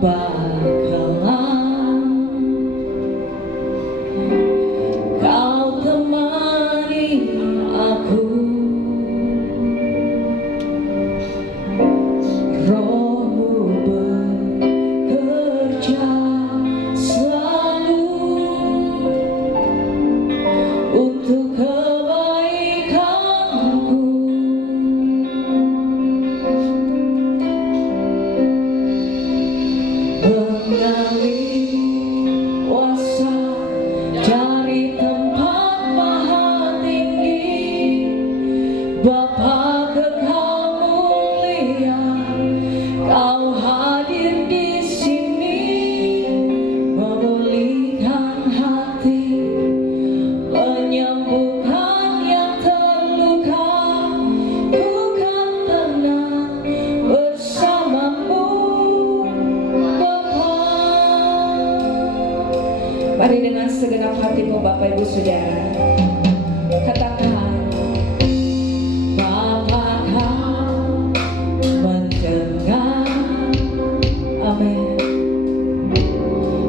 bakalan kau temani aku. Rohmu bekerja selalu untuk kebaikanku. Mengalir kuasa dari tempat maha tinggi, Bapa kekal mulia, kau hadir di sini, memulihkan hati, menyembuhkan yang terluka. Ku kan tenang bersamamu, Bapa. Mari dengan segenap hatimu Bapak Ibu Saudara katakan, Bapa kau mendengar, amin,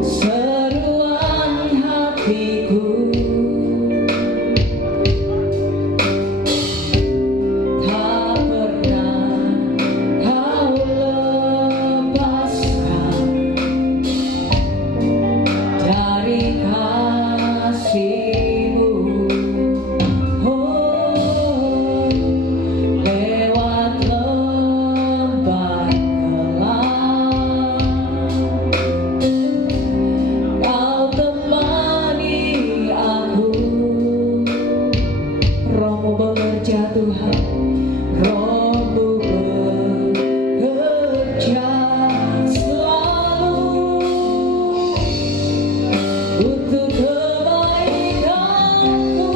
seruan hatiku. Tak pernah kau lepaskan dari kasih-Mu. Oh, lewat lembar gelap, kau temani aku. Rohmu bekerja Tuhan, Rohmu bekerja selalu untuk kebaikanku.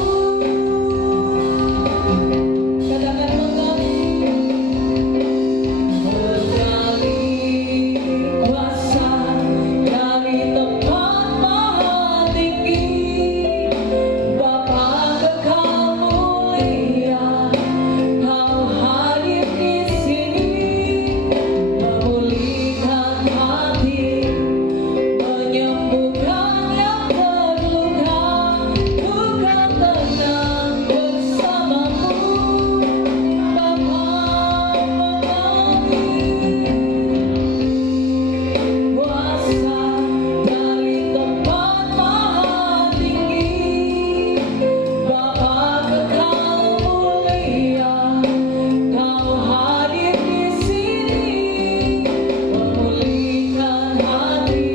Katakan mengalir kuasa dari tempat maha tinggi, Bapa kekal mulia, kau hadir di sini, memulihkan hati, menyembuhkan yang terluka. Bukan tenang bersamamu, Bapa. Mengalir kuasa dari tempat maha tinggi, Bapa kekal mulia, kau hadir di sini, memulihkan hati,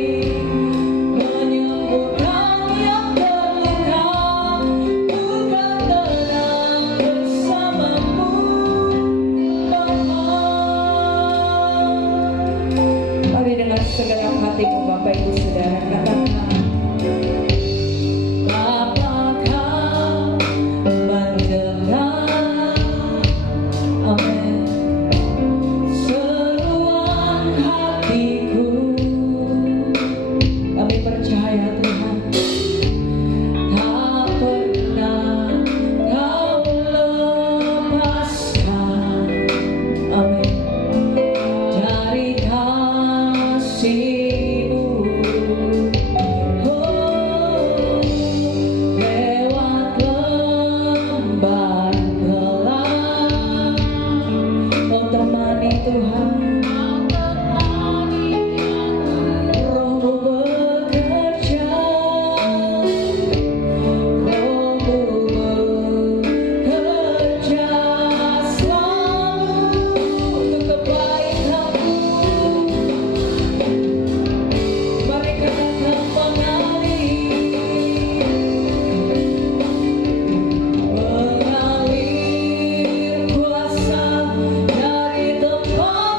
menyembuhkan yang terluka. Bukan tenang bersamamu, Bapa. Mari dengan segenap hatimu Bapak Ibu Saudara katakan, Bapa kau mendengar, amin, seruan hatiku. Kami percaya Tuhan, tak pernah kau lepaskan, amin, dari kasih-Mu. Oh, lewat lembar gelap, kau temani Tuhan. Rohmu bekerja, Rohmu bekerja selalu untuk kebaikanku. Mari katakan mengalir kuasa dari tempat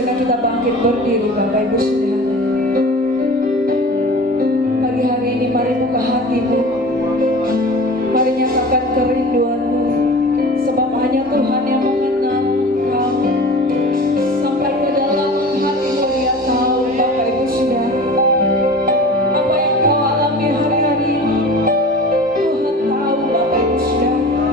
sejenak kita bangkit berdiri Bapak Ibu Saudara. Pagi hari ini mari buka hatimu, mari nyatakan kerinduanmu, sebab hanya Tuhan yang mengenal engkau. Sampai ke dalam hatimu Dia tahu Bapak Ibu Saudara. Apa yang kau alami hari-hari ini, Tuhan tahu Bapak Ibu Saudara.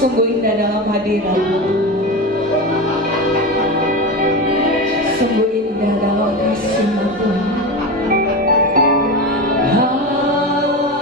Sungguh indah dalam hadirat-Mu, sungguh indah dalam kasih-Mu Tuhan. Haleluya.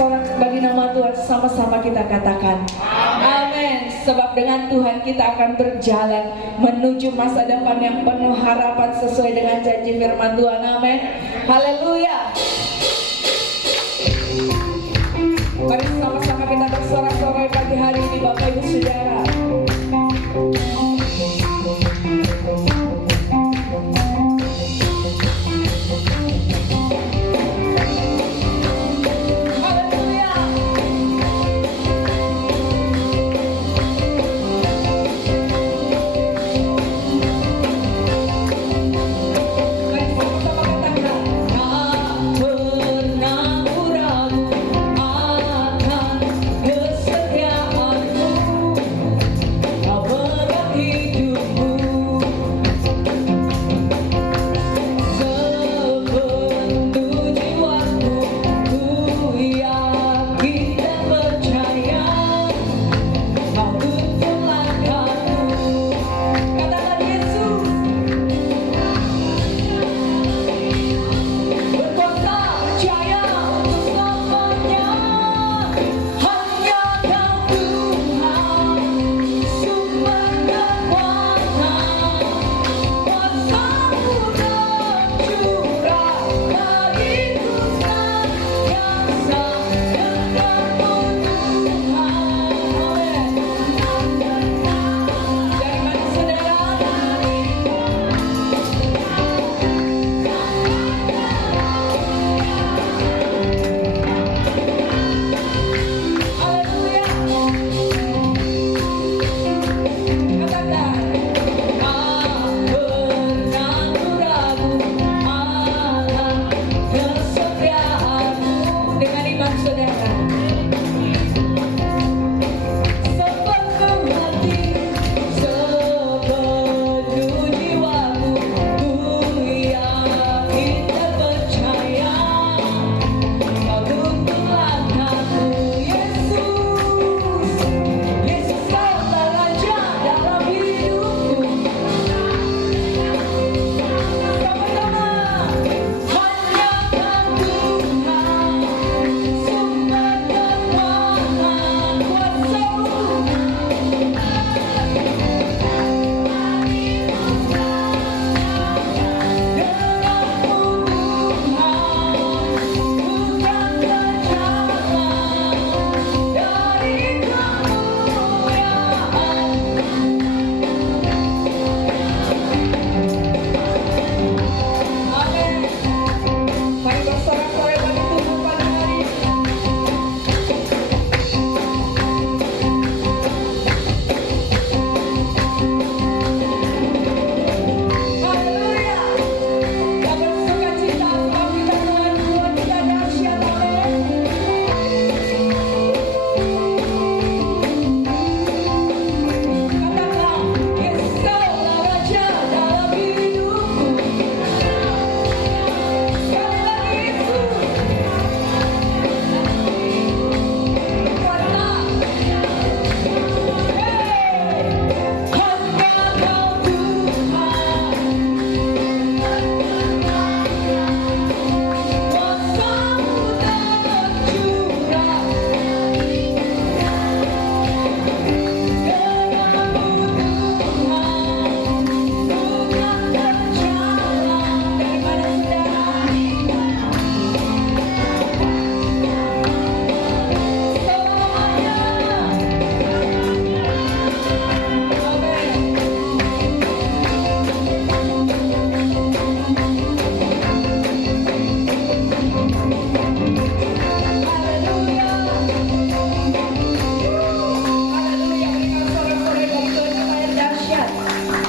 bersorak bagi nama Tuhan, sama-sama kita katakan amin. Sebab dengan Tuhan kita akan berjalan menuju masa depan yang penuh harapan sesuai dengan janji firman Tuhan. Amin. Haleluya. Mari sama-sama kita bersorak-sorai pagi hari ini Bapak Ibu Saudara.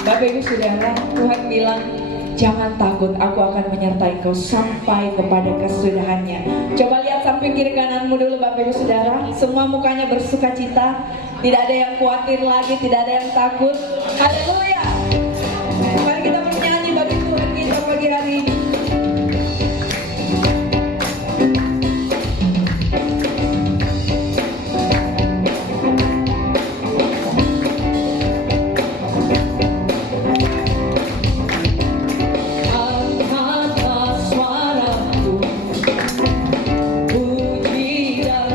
Bapak Ibu Saudara, Tuhan bilang, jangan takut, aku akan menyertai kau sampai kepada kesudahannya. Coba lihat samping kiri kananmu dulu Bapak Ibu Saudara. Semua mukanya bersuka cita, tidak ada yang khawatir lagi, tidak ada yang takut. Haleluya. Mari kita bernyanyi bagi Tuhan kita pagi hari ini. Angkatlah suaraku, puji dan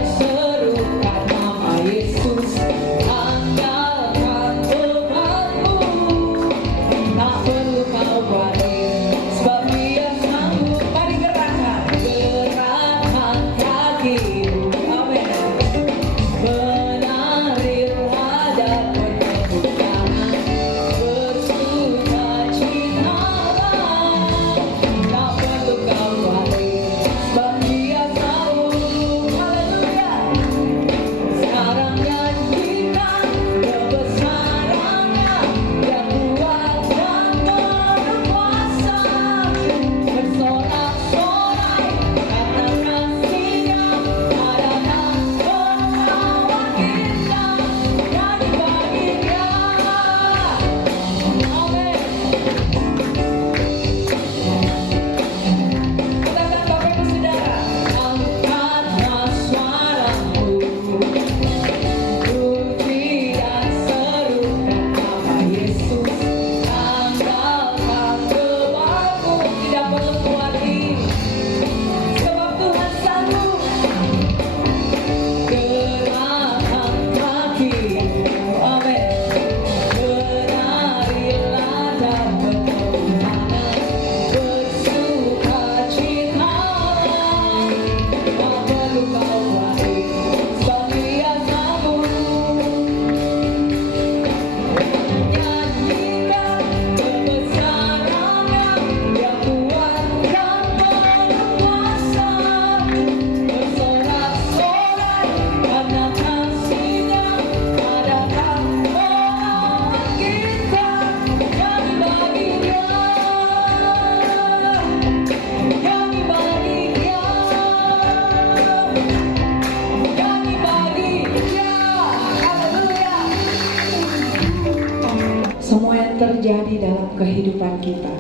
terjadi dalam kehidupan kita.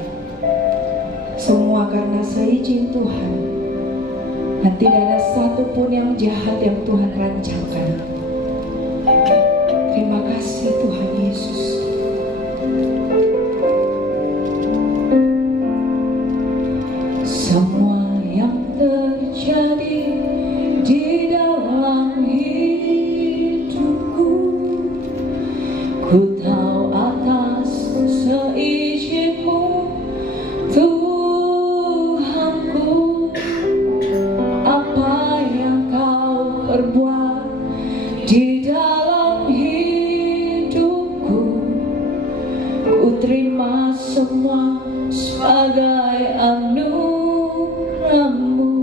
Semua karena seizin Tuhan. Dan tidak ada satupun yang jahat yang Tuhan rancangkan. Terima kasih Tuhan Yesus. Semua yang terjadi di dalam hidupku, ku tahu atas seizin-Mu, Tuhanku. Apa yang Kau perbuat di dalam hidupku, ku terima semua sebagai anugerah-Mu.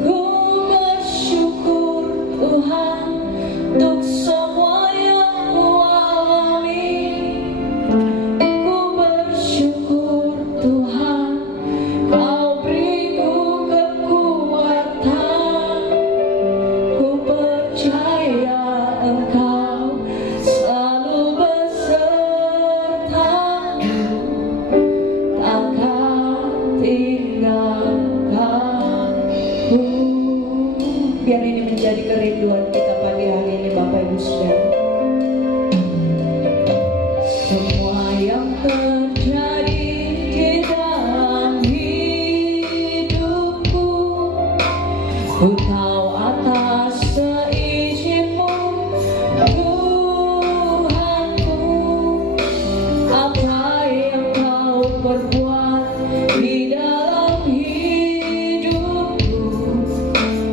Ku bersyukur Tuhan untuk semua yang Ku alami. Ku bersyukur Tuhan Kau beriku kekuatan. Ku percaya Engkau selalu besertaku, takkan tinggalkanku. Biar ini menjadi kerinduan kita pagi hari ini, Bapak Ibu Saudara. Semua yang terjadi di dalam hidupku, ku tahu atas seizin-Mu, Tuhanku. Apa yang Kau perbuat di dalam hidupku,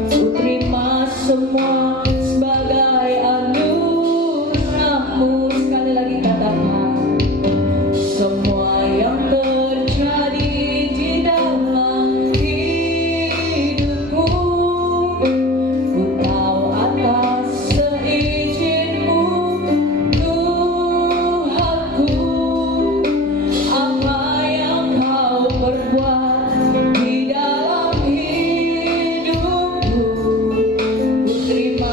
ku terima semua sebagai anugerah-Mu. Sekali lagi katakan, semua yang terjadi di dalam hidupku, ku tahu atas seizin-Mu, Tuhanku. Apa yang Kau perbuat di dalam hidupku, ku terima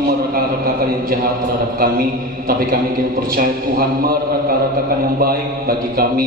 mereka-rekakan yang jahat terhadap kami, tapi kami ingin percaya Tuhan mereka-rekakan yang baik bagi kami.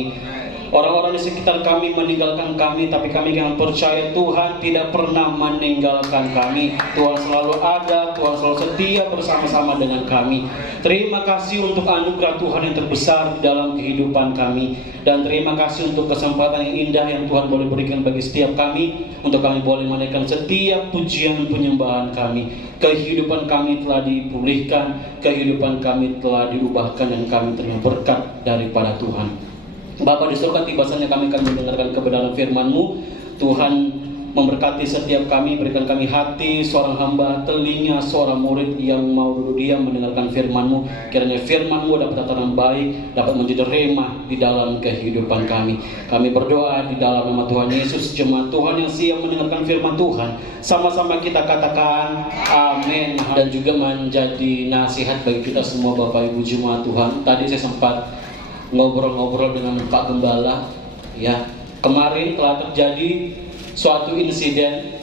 Orang-orang di sekitar kami meninggalkan kami, tapi kami yang percaya Tuhan tidak pernah meninggalkan kami. Tuhan selalu ada, Tuhan selalu setia bersama-sama dengan kami. Terima kasih untuk anugerah Tuhan yang terbesar di dalam kehidupan kami. Dan terima kasih untuk kesempatan yang indah yang Tuhan boleh berikan bagi setiap kami, untuk kami boleh menaikkan setiap pujian penyembahan kami. Kehidupan kami telah dipulihkan, kehidupan kami telah diubahkan, dan kami terima berkat daripada Tuhan. Bapa di surga, tiba saatnya kami akan mendengarkan kebenaran firman-Mu. Tuhan memberkati setiap kami, berikan kami hati seorang hamba, telinga seorang murid yang mau duduk diam mendengarkan firman-Mu. Kiranya firman-Mu dapat tertanam baik, dapat menjadi remah di dalam kehidupan kami. Kami berdoa di dalam nama Tuhan Yesus. Jemaat Tuhan yang siap mendengarkan firman Tuhan, sama-sama kita katakan amin. Dan juga menjadi nasihat bagi kita semua Bapak Ibu jemaat Tuhan. Tadi saya sempat ngobrol-ngobrol dengan Pak Gembala, ya, kemarin telah terjadi suatu insiden,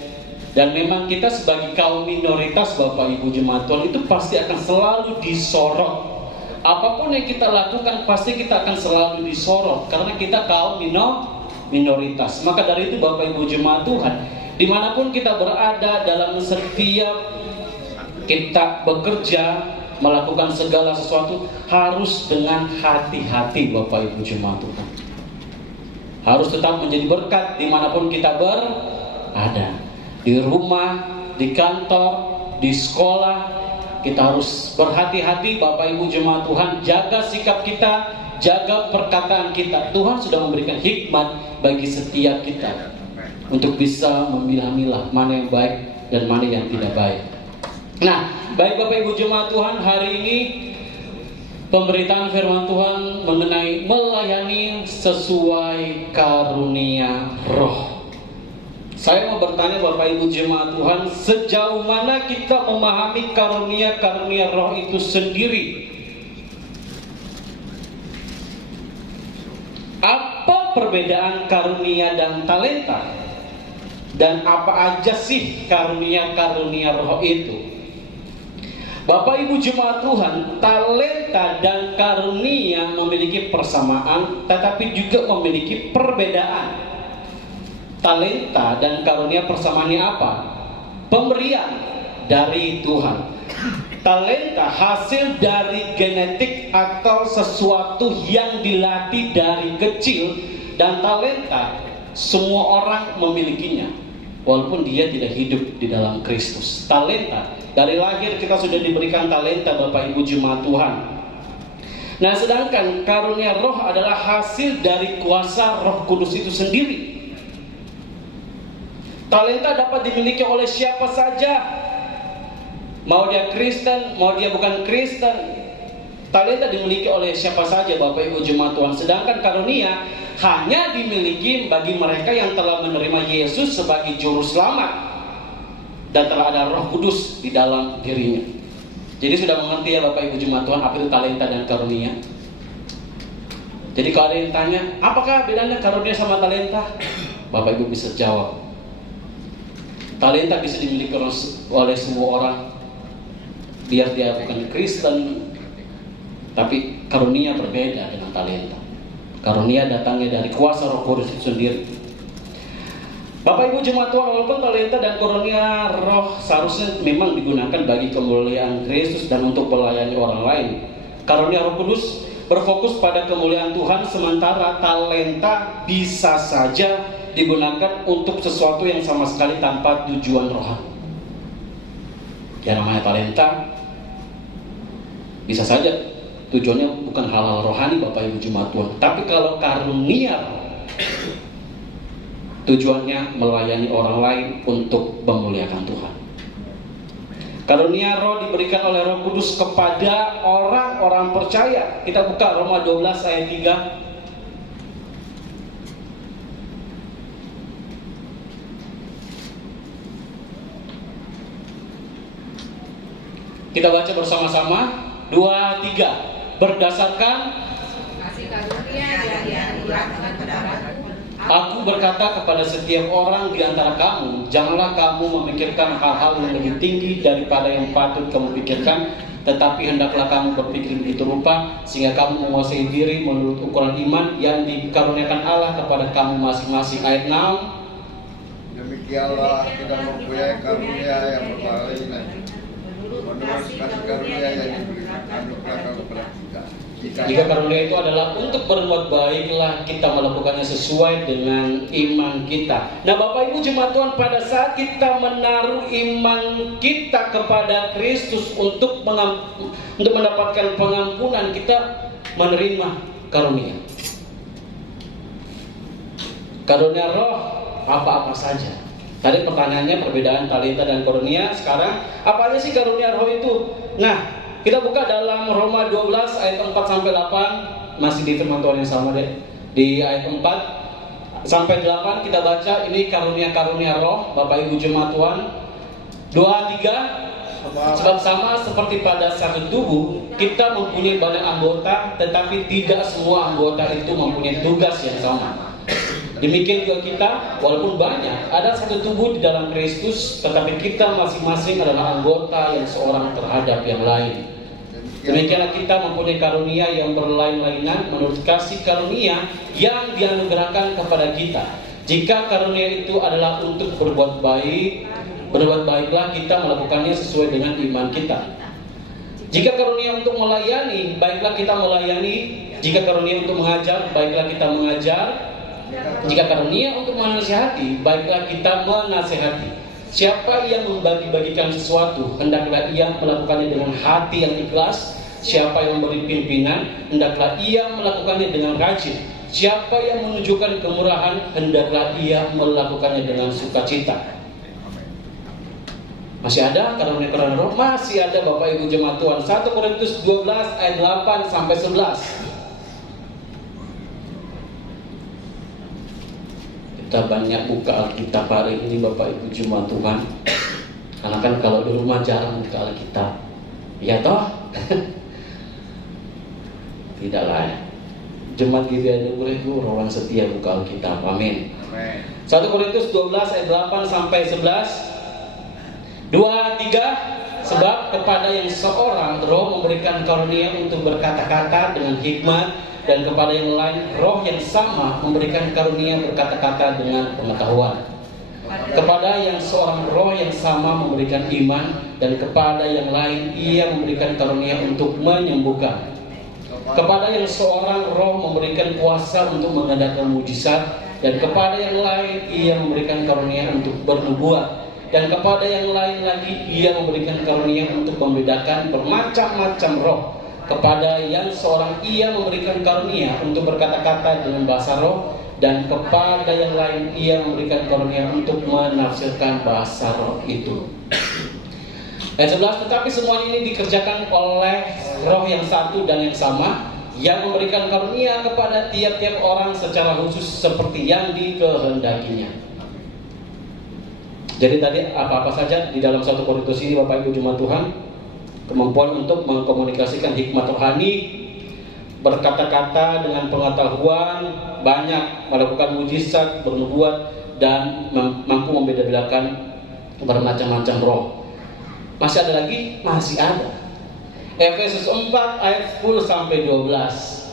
dan memang kita sebagai kaum minoritas Bapak Ibu jemaat Tuhan itu pasti akan selalu disorot. Apapun yang kita lakukan pasti kita akan selalu disorot karena kita kaum minoritas. Maka dari itu Bapak Ibu jemaat Tuhan, dimanapun kita berada, dalam setiap kita bekerja, melakukan segala sesuatu harus dengan hati-hati Bapak Ibu jemaat Tuhan. Harus tetap menjadi berkat dimanapun kita berada. Di rumah, di kantor, di sekolah, kita harus berhati-hati Bapak Ibu jemaat Tuhan. Jaga sikap kita, jaga perkataan kita. Tuhan sudah memberikan hikmat bagi setiap kita untuk bisa memilah-milah mana yang baik dan mana yang tidak baik. Nah, baik Bapak Ibu jemaat Tuhan, hari ini pemberitaan firman Tuhan mengenai melayani sesuai karunia roh. Saya mau bertanya Bapak Ibu jemaat Tuhan, sejauh mana kita memahami karunia roh itu sendiri? Apa perbedaan karunia dan talenta? Dan apa aja sih karunia roh itu? Bapak Ibu jemaat Tuhan, talenta dan karunia memiliki persamaan tetapi juga memiliki perbedaan. Talenta dan karunia persamaannya apa? Pemberian dari Tuhan. Talenta hasil dari genetik atau sesuatu yang dilatih dari kecil, dan talenta semua orang memilikinya walaupun dia tidak hidup di dalam Kristus. Talenta dari lahir kita sudah diberikan talenta Bapak Ibu jemaat Tuhan. Nah, sedangkan karunia roh adalah hasil dari kuasa Roh Kudus itu sendiri. Talenta dapat dimiliki oleh siapa saja, mau dia Kristen, mau dia bukan Kristen. Talenta dimiliki oleh siapa saja Bapak Ibu jemaat Tuhan. Sedangkan karunia hanya dimiliki bagi mereka yang telah menerima Yesus sebagai juru selamat dan telah ada Roh Kudus di dalam dirinya. Jadi sudah mengerti ya Bapak Ibu jemaat Tuhan apa itu talenta dan karunia? Jadi kalau ada yang tanya, apakah bedanya karunia sama talenta? Bapak Ibu bisa jawab. Talenta bisa dimiliki oleh semua orang, biar dia bukan Kristen. Tapi karunia berbeda dengan talenta. Karunia datangnya dari kuasa Roh Kudus itu sendiri. Bapak Ibu jemaat Tuhan, walaupun talenta dan karunia roh seharusnya memang digunakan bagi kemuliaan Kristus dan untuk melayani orang lain, karunia Roh Kudus berfokus pada kemuliaan Tuhan, sementara talenta bisa saja digunakan untuk sesuatu yang sama sekali tanpa tujuan rohani. Yang namanya talenta bisa saja tujuannya bukan hal-hal rohani Bapak Ibu jemaat Tuhan. Tapi kalau karunia tujuannya melayani orang lain untuk memuliakan Tuhan. Karunia roh diberikan oleh Roh Kudus kepada orang-orang percaya. Kita buka Roma 12 ayat 3. Kita baca bersama-sama. 2, 3. Berdasarkan kasih karunia yang dianugerahkan kepada Aku berkata kepada setiap orang di antara kamu, janganlah kamu memikirkan hal-hal yang lebih tinggi daripada yang patut kamu pikirkan, tetapi hendaklah kamu berpikir begitu rupa sehingga kamu menguasai diri menurut ukuran iman yang dikaruniakan Allah kepada kamu masing-masing. Ayat 6. Demikianlah kita mempunyai karunia yang berbagai menurut kasih karunia yang diberikan anugerah kepada kita. Jika karunia itu adalah untuk berbuat baiklah kita melakukannya sesuai dengan iman kita. Nah Bapak Ibu jemaat Tuhan, pada saat kita menaruh iman kita kepada Kristus untuk mendapatkan pengampunan, kita menerima karunia. Karunia roh apa-apa saja. Tadi pertanyaannya perbedaan talenta dan karunia. Sekarang apa aja sih karunia roh itu? Nah, kita buka dalam Roma 12 ayat 4 sampai 8, masih di firman Tuhan yang sama deh. Di ayat 4 sampai 8 kita baca ini karunia-karunia roh, Bapak Ibu jemaat Tuhan. 2, 3. Sebab sama seperti pada satu tubuh, kita mempunyai banyak anggota, tetapi tidak semua anggota itu mempunyai tugas yang sama. Demikian juga kita, walaupun banyak, ada satu tubuh di dalam Kristus, tetapi kita masing-masing adalah anggota yang seorang terhadap yang lain. Demikianlah kita mempunyai karunia yang berlain-lainan menurut kasih karunia yang dianugerahkan kepada kita. Jika karunia itu adalah untuk berbuat baiklah kita melakukannya sesuai dengan iman kita. Jika karunia untuk melayani, baiklah kita melayani. Jika karunia untuk mengajar, baiklah kita mengajar. Jika karunia untuk menasihati, baiklah kita menasihati. Siapa yang membagi-bagikan sesuatu, hendaklah ia melakukannya dengan hati yang ikhlas. Siapa yang memberi pimpinan, hendaklah ia melakukannya dengan rajin. Siapa yang menunjukkan kemurahan, hendaklah ia melakukannya dengan sukacita. Masih ada karunia-karunia roh? Masih ada Bapak Ibu jemaat Tuhan. 1 Korintus 12 ayat 8 sampai 11. Kita banyak buka Alkitab hari ini Bapak Ibu jemaat Tuhan. Karena kan kalau di rumah jarang buka Alkitab. Ya toh? Tidaklah ya. Jemaat GBI Anugerah itu orang setia buka Alkitab. Amin. 1 Korintus 12 ayat 8 sampai 11. 2, 3. Sebab kepada yang seorang roh memberikan karunia untuk berkata-kata dengan hikmat, dan kepada yang lain roh yang sama memberikan karunia berkata-kata dengan pengetahuan. Kepada yang seorang roh yang sama memberikan iman, dan kepada yang lain ia memberikan karunia untuk menyembuhkan. Kepada yang seorang roh memberikan kuasa untuk mengadakan mujizat, dan kepada yang lain ia memberikan karunia untuk bernubuat, dan kepada yang lain lagi ia memberikan karunia untuk membedakan bermacam-macam roh. Kepada yang seorang ia memberikan karunia untuk berkata-kata dengan bahasa roh, dan kepada yang lain ia memberikan karunia untuk menafsirkan bahasa roh itu. Ayat 11, tetapi semua ini dikerjakan oleh roh yang satu dan yang sama, yang memberikan karunia kepada tiap-tiap orang secara khusus seperti yang dikehendakinya. Jadi tadi apa-apa saja di dalam 1 Korintus ini Bapak Ibu jemaat Tuhan. Kemampuan untuk mengkomunikasikan hikmat rohani, berkata-kata dengan pengetahuan, banyak melakukan mujizat, bernubuat, dan mampu membeda-bedakan bermacam-macam roh. Masih ada lagi? Masih ada. Efesus 4 ayat 10 sampai 12.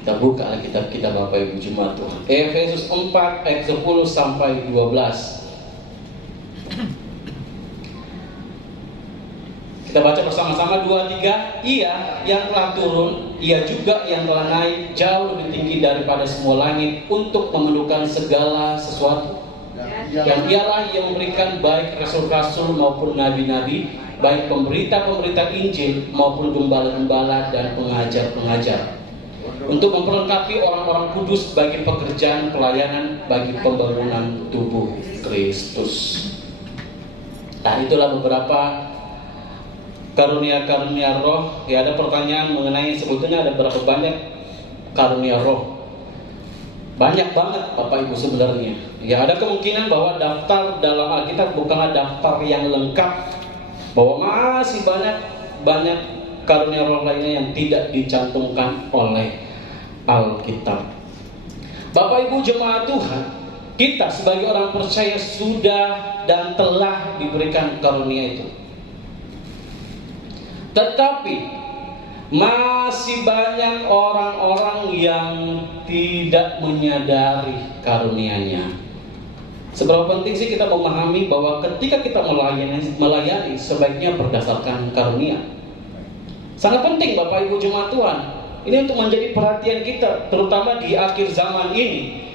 Kita buka Alkitab kita Bapak Ibu jemaat Tuhan. Efesus 4 ayat 10 sampai 12. Kita baca bersama-sama 2, 3. Ia yang telah turun, ia juga yang telah naik jauh lebih tinggi daripada semua langit untuk memenuhkan segala sesuatu. Yang ialah yang memberikan baik rasul-rasul maupun nabi-nabi, baik pemberita-pemberita Injil maupun gembala-gembala dan pengajar-pengajar, untuk memperlengkapi orang-orang kudus bagi pekerjaan pelayanan bagi pembangunan tubuh Kristus. Nah, itulah beberapa karunia-karunia roh. Ya, ada pertanyaan mengenai sebetulnya ada berapa banyak karunia roh. Banyak banget Bapak Ibu sebenarnya. Ya, ada kemungkinan bahwa daftar dalam Alkitab bukanlah daftar yang lengkap, bahwa masih banyak karunia roh lainnya yang tidak dicantumkan oleh Alkitab. Bapak Ibu jemaat Tuhan, kita sebagai orang percaya sudah dan telah diberikan karunia itu. Tetapi masih banyak orang-orang yang tidak menyadari karunia-Nya. Seberapa penting sih kita memahami bahwa ketika kita melayani sebaiknya berdasarkan karunia. Sangat penting Bapak Ibu jemaat Tuhan. Ini untuk menjadi perhatian kita, terutama di akhir zaman ini.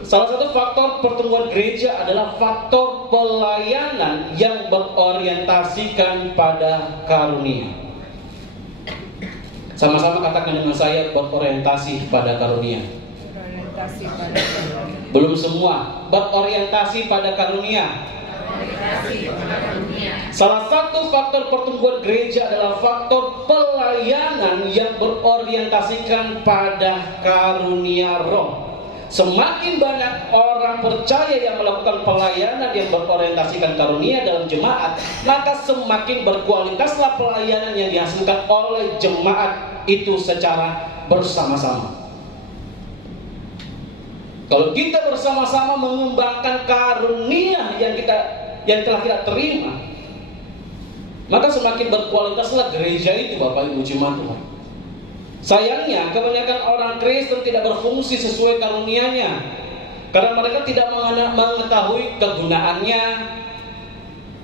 Salah satu faktor pertumbuhan gereja adalah faktor pelayanan yang berorientasikan pada karunia. Sama-sama katakan dengan saya, berorientasi pada karunia. Belum semua, berorientasi pada karunia. Salah satu faktor pertumbuhan gereja adalah faktor pelayanan yang berorientasikan pada karunia roh. Semakin banyak orang percaya yang melakukan pelayanan yang berorientasikan karunia dalam jemaat, maka semakin berkualitaslah pelayanan yang dihasilkan oleh jemaat itu secara bersama-sama. Kalau kita bersama-sama mengembangkan karunia yang telah kita terima, maka semakin berkualitaslah gereja itu Bapak Ibu jemaat Tuhan. Sayangnya kebanyakan orang Kristen tidak berfungsi sesuai karunia-Nya, karena mereka tidak mengetahui kegunaannya,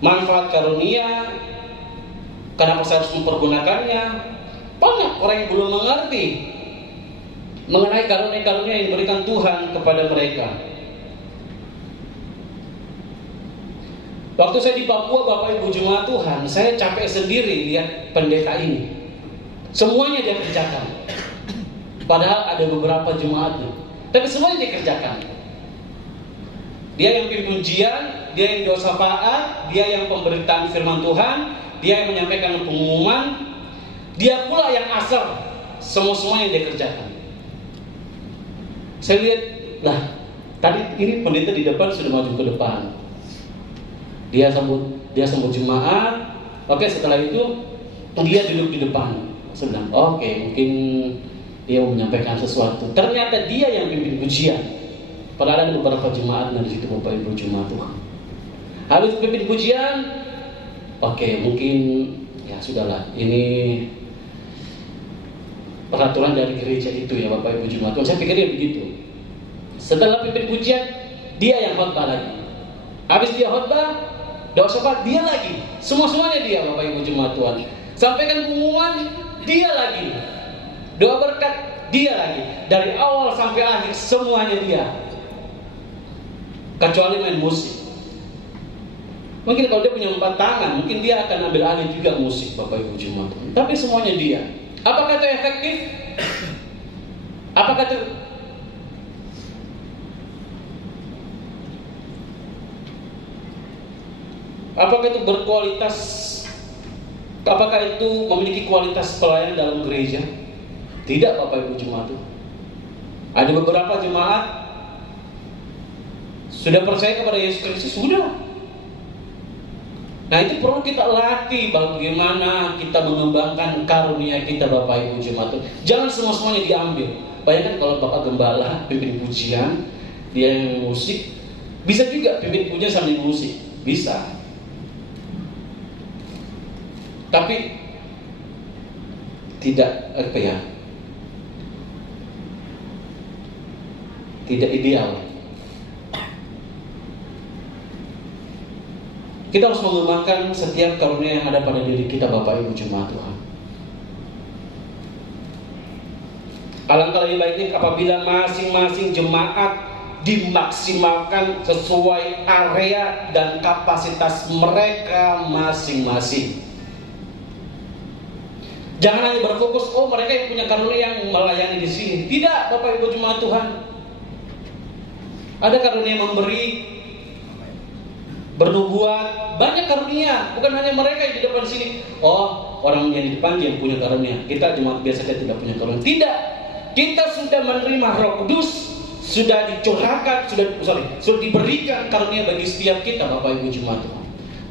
manfaat karunia, kenapa saya harus mempergunakannya. Banyak orang yang belum mengerti mengenai karunia-karunia yang diberikan Tuhan kepada mereka. Waktu saya di Papua Bapak Ibu jemaat Tuhan, saya capek sendiri lihat pendeta ini. Semuanya dia kerjakan. Padahal ada beberapa jemaatnya, tapi semuanya dia kerjakan. Dia yang pimpin pujian, dia yang doa syafaat, dia yang pemberitaan firman Tuhan, dia yang menyampaikan pengumuman, dia pula yang asal. Semua-semuanya dia kerjakan. Saya lihat, lah, tadi ini pendeta di depan sudah maju ke depan. Dia sambut jemaat. Oke, setelah itu dia duduk di depan. Saya bilang, oke, mungkin dia mau menyampaikan sesuatu. Ternyata dia yang pimpin pujian. Padahal ada beberapa jemaat di situ Bapak Ibu jemaat Tuhan. Habis pimpin pujian, oke, mungkin ya sudahlah. Ini peraturan dari gereja itu ya Bapak Ibu jemaat Tuhan. Saya pikir dia begitu. Setelah pimpin pujian, dia yang khotbah lagi. Habis dia khotbah, doa syafaat dia lagi. Semuanya dia Bapak Ibu jemaat Tuhan. Sampaikan pengumuman dia lagi. Doa berkat dia lagi. Dari awal sampai akhir semuanya dia. Kecuali main musik. Mungkin kalau dia punya 4 tangan, mungkin dia akan ambil alih juga musik Bapak Ibu jemaat Tuhan. Tapi semuanya dia. Apakah itu efektif? Apakah itu berkualitas? Apakah itu memiliki kualitas pelayanan dalam gereja? Tidak Bapak Ibu jemaat Tuhan. Ada beberapa jemaat sudah percaya kepada Yesus Kristus, sudah. Nah itu perlu kita latih bagaimana kita mengembangkan karunia kita Bapak Ibu jemaat Tuhan. Jangan semua-semuanya diambil. Bayangkan kalau Bapak Gembala pimpin pujian, dia yang musik, bisa juga pimpin pujian sambil musik, bisa. Tapi tidak tidak ideal. Kita harus mengembangkan setiap karunia yang ada pada diri kita Bapak Ibu jemaat Tuhan. Alangkah lebih baiknya apabila masing-masing jemaat dimaksimalkan sesuai area dan kapasitas mereka masing-masing. Jangan hanya berfokus, oh mereka yang punya karunia yang melayani di sini. Tidak, Bapak Ibu jemaat Tuhan. Ada karunia memberi, bernubuat, banyak karunia. Bukan hanya mereka yang di depan sini. Oh, orang yang di depan yang punya karunia. Kita jemaat biasa saja tidak punya karunia. Tidak. Kita sudah menerima Roh Kudus, sudah dicurahkan, sudah diberikan karunia bagi setiap kita Bapak Ibu jemaat Tuhan.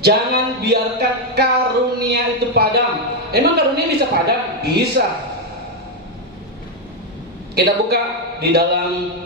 Jangan biarkan karunia itu padam. Emang karunia bisa padam? Bisa. Kita buka di dalam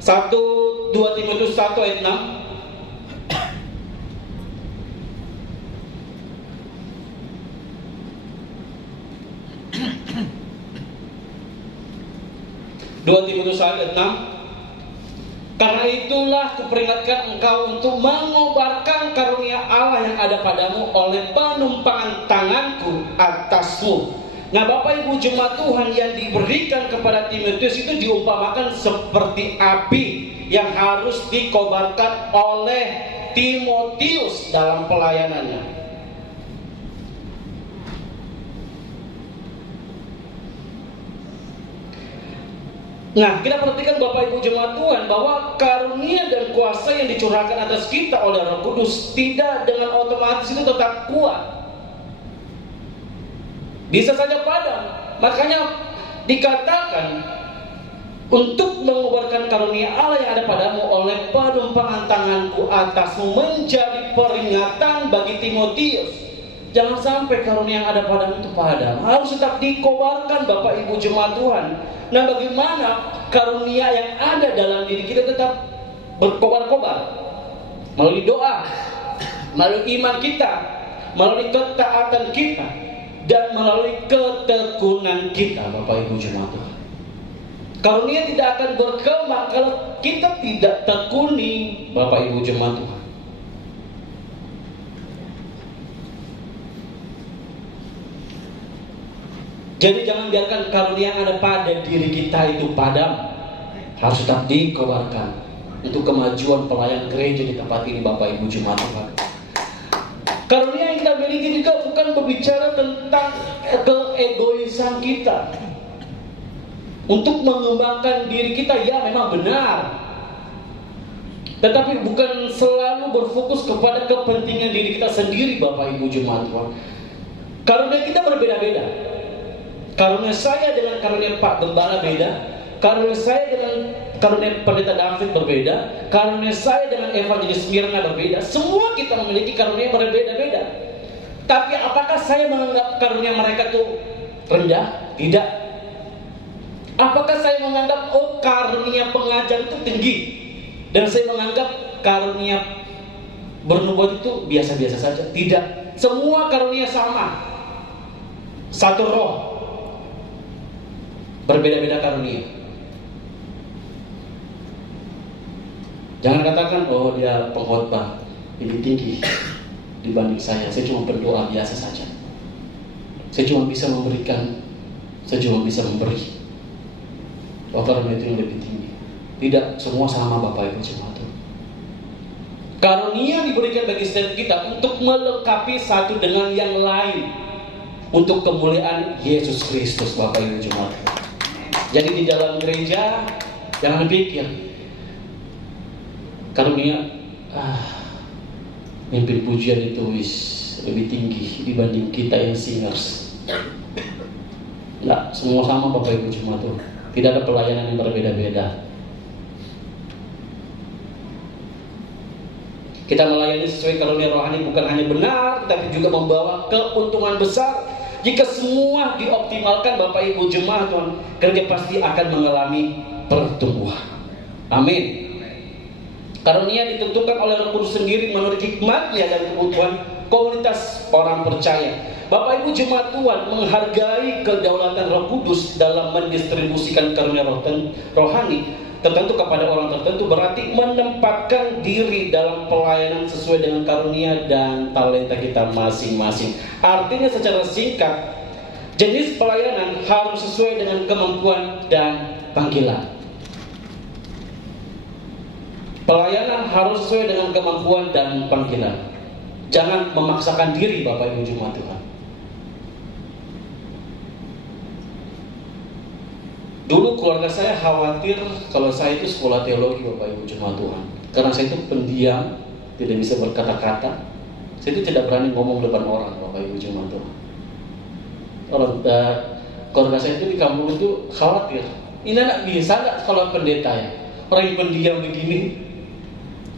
2 Timotius 1 ayat 6. Timotius 1 ayat 6. Karena itulah kuperingatkan engkau untuk mengobarkan karunia Allah yang ada padamu oleh penumpangan tanganku atasmu. Nah, Bapak Ibu jemaat Tuhan, yang diberikan kepada Timotius itu diumpamakan seperti api yang harus dikobarkan oleh Timotius dalam pelayanannya. Nah, kita perhatikan Bapak Ibu jemaat Tuhan bahwa karunia dan kuasa yang dicurahkan atas kita oleh Roh Kudus tidak dengan otomatis itu tetap kuat. Bisa saja padam. Makanya dikatakan untuk mengobarkan karunia Allah yang ada padamu oleh penumpangan tanganku atasmu menjadi peringatan bagi Timotius. Jangan sampai karunia yang ada padamu itu padam. Harus tetap dikobarkan Bapak Ibu jemaat Tuhan. Nah, bagaimana karunia yang ada dalam diri kita tetap berkobar-kobar? Melalui doa, melalui iman kita, melalui ketaatan kita, dan melalui ketekunan kita, Bapak Ibu jemaat Tuhan. Karunia tidak akan berkembang kalau kita tidak tekuni, Bapak Ibu jemaat Tuhan. Jadi jangan biarkan karunia yang ada pada diri kita itu padam. Harus tetap dikobarkan untuk kemajuan pelayan gereja di tempat ini, Bapak Ibu jemaat Tuhan. Karunia yang kita miliki juga bukan berbicara tentang keegoisan kita. Untuk mengembangkan diri kita, ya memang benar. Tetapi bukan selalu berfokus kepada kepentingan diri kita sendiri, Bapak Ibu jemaat Tuhan. Karunia kita berbeda-beda. Karunia saya dengan karunia Pak Gembala beda. Karunia saya dengan karunia Pendeta David berbeda. Karunia saya dengan Evangelis Mirna berbeda. Semua kita memiliki karunia berbeda-beda. Tapi apakah saya menganggap karunia mereka itu rendah? Tidak. Apakah saya menganggap karunia pengajar itu tinggi, dan saya menganggap karunia bernubuat itu biasa-biasa saja? Tidak. Semua karunia sama. Satu roh. Berbeda-beda karunia. Jangan katakan, oh dia pengkhotbah lebih tinggi dibanding saya. Saya cuma berdoa biasa saja. Saya cuma bisa memberikan, saya cuma bisa memberi. Oh, karunia itu yang lebih tinggi. Tidak, semua sama Bapak Ibu jemaat. Karunia diberikan bagi setiap kita untuk melengkapi satu dengan yang lain, untuk kemuliaan Yesus Kristus, Bapak Ibu jemaat. Jadi di dalam gereja jangan pikir karunia mimpin pujian itu lebih tinggi dibanding kita yang singers. Enggak, semua sama Bapak Ibu jemaat. Tidak ada pelayanan yang berbeda-beda. Kita melayani sesuai karunia rohani bukan hanya benar, tapi juga membawa keuntungan besar. Jika semua dioptimalkan Bapak Ibu jemaat Tuhan, gereja pasti akan mengalami pertumbuhan. Amin. Karunia ditentukan oleh Roh Kudus sendiri menurut hikmatnya dan kebutuhan komunitas orang percaya. Bapak Ibu jemaat Tuhan menghargai kedaulatan Roh Kudus dalam mendistribusikan karunia rohani tertentu kepada orang tertentu, berarti menempatkan diri dalam pelayanan sesuai dengan karunia dan talenta kita masing-masing. Artinya secara singkat, jenis pelayanan harus sesuai dengan kemampuan dan panggilan. Pelayanan harus sesuai dengan kemampuan dan panggilan. Jangan memaksakan diri, Bapak Ibu jemaat Tuhan. Dulu keluarga saya khawatir kalau saya itu sekolah teologi, Bapak Ibu jemaat Tuhan. Karena saya itu pendiam, tidak bisa berkata-kata. Saya itu tidak berani ngomong depan orang, Bapak Ibu jemaat Tuhan. Kalau keluarga saya itu di kampung itu khawatir. Ini anak bisa nggak sekolah pendeta ya? Orang yang pendiam begini,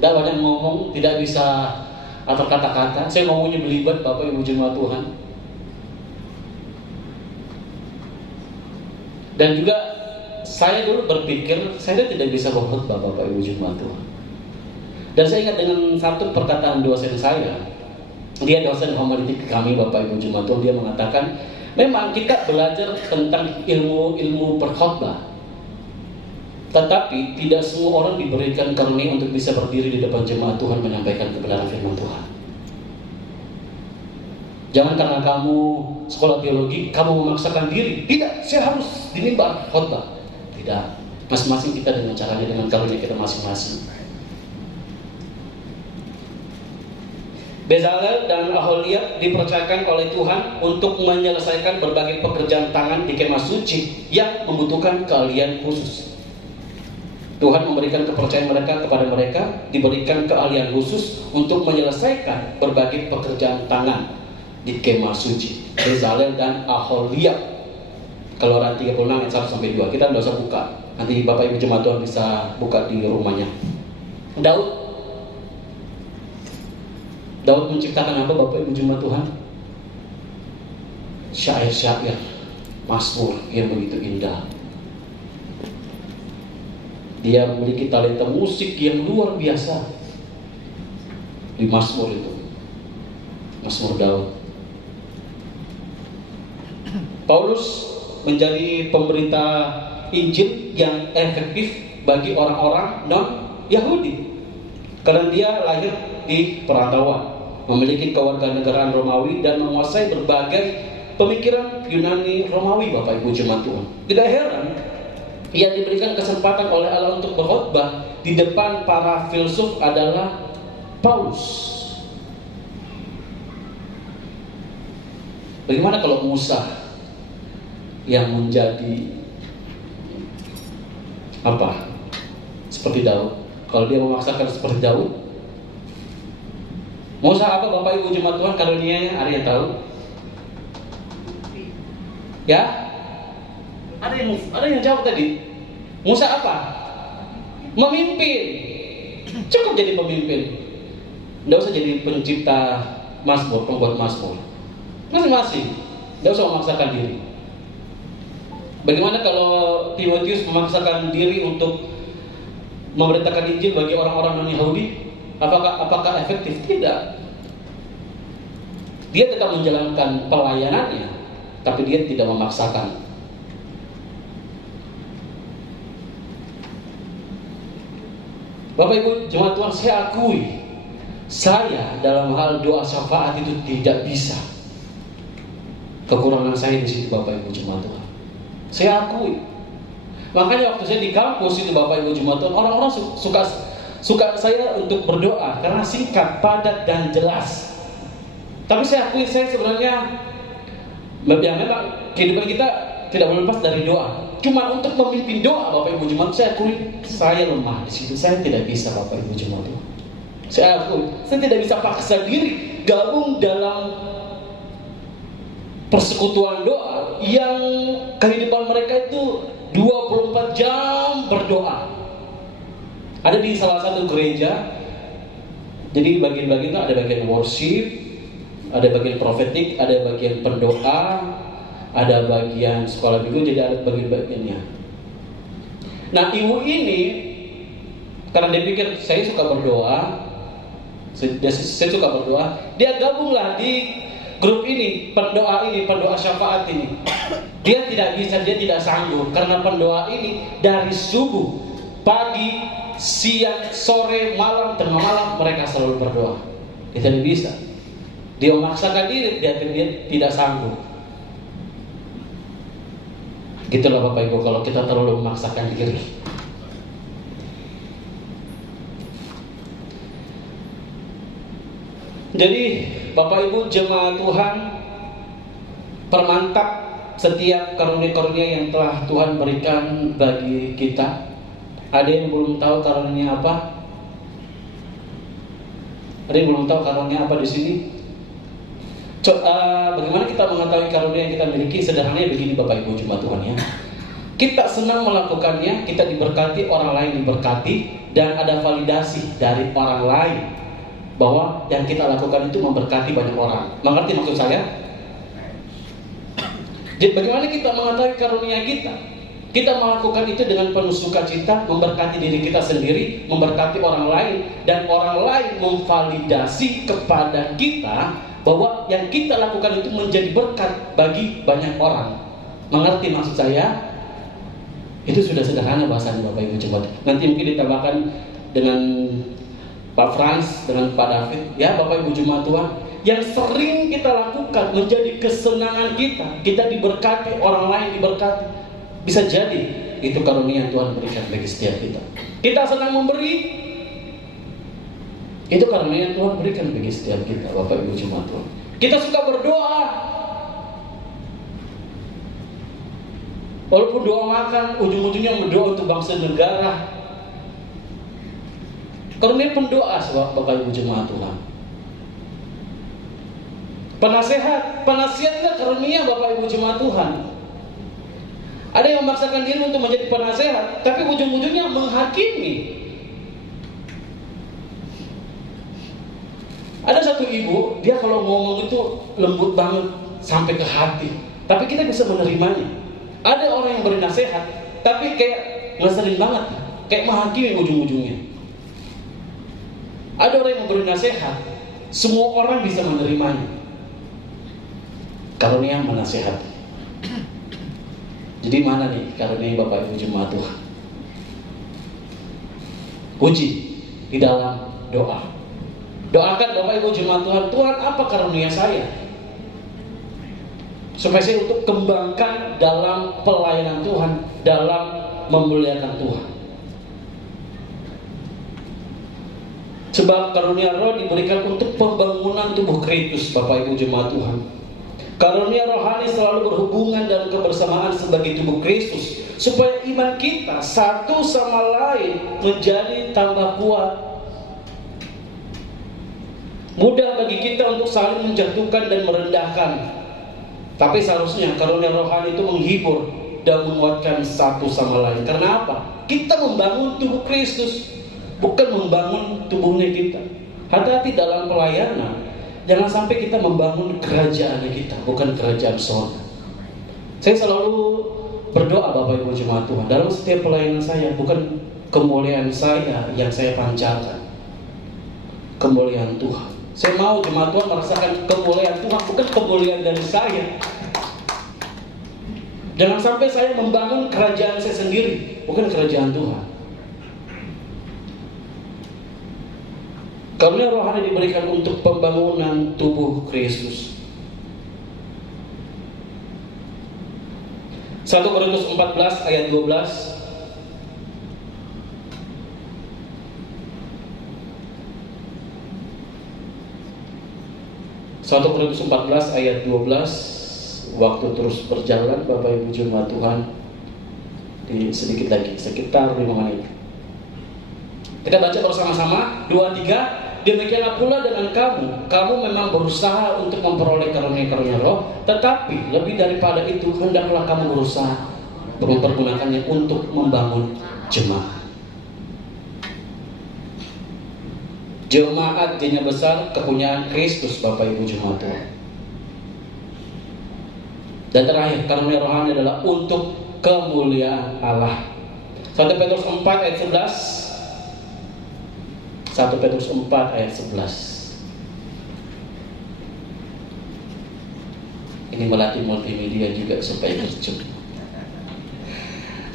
tidak banyak ngomong, tidak bisa atur kata-kata. Saya ngomongnya belibet, Bapak Ibu jemaat Tuhan. Dan juga saya dulu berpikir saya tidak bisa berkhotbah Bapak Ibu Jemaat Tuhan. Dan saya ingat dengan satu perkataan dosen saya. Dia dosen homiletik kami Bapak Ibu Jemaat Tuhan. Dia mengatakan, memang kita belajar tentang ilmu berkhotbah, tetapi tidak semua orang diberikan karunia untuk bisa berdiri di depan jemaat Tuhan menyampaikan kebenaran firman Tuhan. Jangan karena kamu sekolah teologi, kamu memaksakan diri. Tidak, saya harus di mimbar khotbah. Tidak, masing-masing kita dengan caranya, dengan karunia kita masing-masing. Bezalel dan Aholiab dipercayakan oleh Tuhan untuk menyelesaikan berbagai pekerjaan tangan di kemah suci yang membutuhkan keahlian khusus. Tuhan memberikan kepercayaan mereka kepada mereka, diberikan keahlian khusus untuk menyelesaikan berbagai pekerjaan tangan di kemah suci. Bezalel dan Aholiab. Keluaran 36 ayat 1-2. Kita tidak usah buka. Nanti Bapak Ibu Jemaat Tuhan bisa buka di rumahnya. Daud menciptakan apa Bapak Ibu Jemaat Tuhan? Syair-syair, mazmur yang begitu indah. Dia memiliki talenta musik yang luar biasa di mazmur itu, mazmur Daud. Paulus menjadi pemberita Injil yang efektif bagi orang-orang non-Yahudi karena dia lahir di perantauan, memiliki kewarganegaraan Romawi dan menguasai berbagai pemikiran Yunani Romawi Bapak Ibu Jemaat Tuhan. Tidak heran ia diberikan kesempatan oleh Allah untuk berkhotbah di depan para filsuf adalah Paulus. Bagaimana kalau Musa yang menjadi apa? Seperti Daud. Kalau dia memaksakan seperti Daud, Musa apa Bapak Ibu Jemaat Tuhan karunianya? Ada yang tahu? Ya? Ada yang jawab tadi. Musa apa? Memimpin. Cukup jadi pemimpin. Tidak usah jadi pencipta mazmur, pembuat mazmur. Masing-masing. Tidak usah memaksakan diri. Bagaimana kalau Timotius memaksakan diri untuk memberitakan Injil bagi orang-orang non-Yahudi? Apakah efektif? Tidak. Dia tetap menjalankan pelayanannya, tapi dia tidak memaksakan. Bapak Ibu Jemaat Tuhan, saya akui saya dalam hal doa syafaat itu tidak bisa. Kekurangan saya di situ Bapak Ibu Jemaat Tuhan. Saya akui. Makanya waktu saya di kampus itu Bapak Ibu Jemaat Tuhan, orang-orang suka saya untuk berdoa karena singkat, padat dan jelas. Tapi saya akui saya sebenarnya memang kehidupan kita tidak boleh lepas dari doa. Cuma untuk memimpin doa Bapak Ibu Jemaat, saya akui saya lemah di situ. Saya tidak bisa Bapak Ibu Jemaat. Saya akui saya tidak bisa paksa diri gabung dalam persekutuan doa yang kehidupan mereka itu 24 jam berdoa. Ada di salah satu gereja. Jadi bagian-bagian itu ada bagian worship, ada bagian profetik, ada bagian pendoa, ada bagian sekolah minggu, jadi ada bagian-bagiannya. Nah, ibu ini karena dia pikir saya suka berdoa, saya suka berdoa, dia gabunglah di grup ini, pendoa syafaat ini. Dia tidak bisa, dia tidak sanggup karena pendoa ini dari subuh, pagi, siang, sore, malam, tengah malam mereka selalu berdoa. Dia tidak bisa. Dia memaksakan diri, dia tidak sanggup. Gitulah Bapak Ibu kalau kita terlalu memaksakan diri. Jadi Bapak Ibu jemaat Tuhan, permantap setiap karunia-karunia yang telah Tuhan berikan bagi kita. Ada yang belum tahu karunia apa? Ada yang belum tahu karunia apa di sini? Bagaimana kita mengetahui karunia yang kita miliki? Sederhananya begini Bapak Ibu jemaat Tuhan ya. Kita senang melakukannya, kita diberkati, orang lain diberkati, dan ada validasi dari orang lain bahwa yang kita lakukan itu memberkati banyak orang. Mengerti maksud saya? Jadi bagaimana kita mengetahui karunia kita? Kita melakukan itu dengan penuh sukacita, memberkati diri kita sendiri, memberkati orang lain, dan orang lain memvalidasi kepada kita bahwa yang kita lakukan itu menjadi berkat bagi banyak orang. Mengerti maksud saya? Itu sudah sederhana bahasanya Bapak Ibu Jemaat. Nanti mungkin ditambahkan dengan Pak Frans, dengan Pak David, ya Bapak Ibu Jemaat Tuhan. Yang sering kita lakukan menjadi kesenangan kita. Kita diberkati, orang lain diberkati. Bisa jadi itu karunia yang Tuhan berikan bagi setiap kita. Kita senang memberi, itu karunia yang Tuhan berikan bagi setiap kita, Bapak Ibu Jemaat Tuhan. Kita suka berdoa, walaupun doa makan, ujung-ujungnya berdoa untuk bangsa negara. Karunia pendoa, sebab Bapak Ibu Jemaat Tuhan. Penasehat itu karunia Bapak Ibu Jemaat Tuhan. Ada yang memaksakan diri untuk menjadi penasehat, tapi ujung-ujungnya menghakimi. Ada satu ibu, dia kalau ngomong itu lembut banget sampai ke hati, tapi kita bisa menerimanya. Ada orang yang beri nasihat, tapi kayak ngeselin banget, kayak menghakimi ujung-ujungnya. Ada orang yang memberi nasihat, semua orang bisa menerimanya. Karunia menasehati. Jadi mana nih karunia Bapak Ibu Jemaat Tuhan? Uji di dalam doa. Doakan Bapak Ibu Jemaat Tuhan, Tuhan apa karunia saya? Supaya saya untuk kembangkan dalam pelayanan Tuhan, dalam memuliakan Tuhan. Sebab karunia roh diberikan untuk pembangunan tubuh Kristus, Bapak Ibu Jemaat Tuhan. Karunia rohani selalu berhubungan dan kebersamaan sebagai tubuh Kristus, supaya iman kita satu sama lain menjadi tambah kuat. Mudah bagi kita untuk saling menjatuhkan dan merendahkan, tapi seharusnya karunia rohani itu menghibur dan menguatkan satu sama lain. Karena apa? Kita membangun tubuh Kristus, bukan membangun tubuhnya kita. Hati-hati dalam pelayanan. Jangan sampai kita membangun kerajaan kita, bukan kerajaan sorga. Saya selalu berdoa Bapak Ibu Jemaat Tuhan, dalam setiap pelayanan saya, bukan kemuliaan saya yang saya pancarkan, kemuliaan Tuhan. Saya mau jemaat Tuhan merasakan kemuliaan Tuhan, bukan kemuliaan dari saya. Jangan sampai saya membangun kerajaan saya sendiri, bukan kerajaan Tuhan. Karunia rohani diberikan untuk pembangunan tubuh Kristus. 1 Korintus 14 ayat 12. 1 Korintus 14 ayat 12. Waktu terus berjalan Bapak Ibu Jemaat Tuhan. Sedikit lagi, sekitar 5 menit. Kita baca bersama-sama 2, 3. Demikianlah pula dengan kamu memang berusaha untuk memperoleh karunia-karunia roh, tetapi lebih daripada itu hendaklah kamu berusaha mempergunakannya untuk membangun jemaat. Jemaat jadinya besar, kepunyaan Kristus Bapak Ibu Jemaat Tuhan. Dan terakhir, karunia rohani adalah untuk kemuliaan Allah. 1 Petrus 4 ayat 11. 1 Petrus 4 ayat 11. Ini melatih multimedia juga supaya gercep.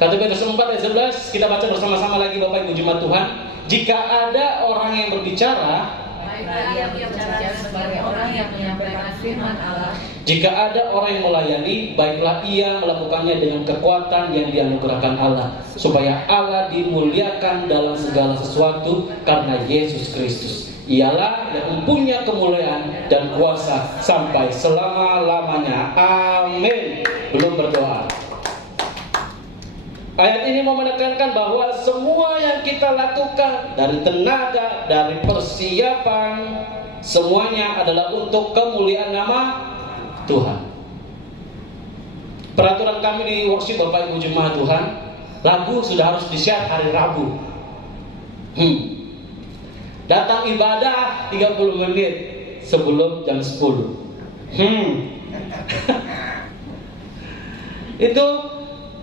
1 Petrus 4 ayat 11. Kita baca bersama-sama lagi Bapak Ibu Jemaat Tuhan. Jika ada orang yang berbicara, baiklah ia berbicara sebagai orang yang menyampaikan firman Allah. Jika ada orang yang melayani, baiklah ia melakukannya dengan kekuatan yang dianugerahkan Allah, supaya Allah dimuliakan dalam segala sesuatu karena Yesus Kristus. Ialah yang mempunyai kemuliaan dan kuasa sampai selama-lamanya. Amin. Belum berdoa. Ayat ini mau menekankan bahwa semua yang kita lakukan, dari tenaga, dari persiapan, semuanya adalah untuk kemuliaan nama Tuhan. Peraturan kami di worship Bapak Ibu Jemaat Tuhan, lagu sudah harus di-share hari Rabu. Datang ibadah 30 menit sebelum jam 10. Itu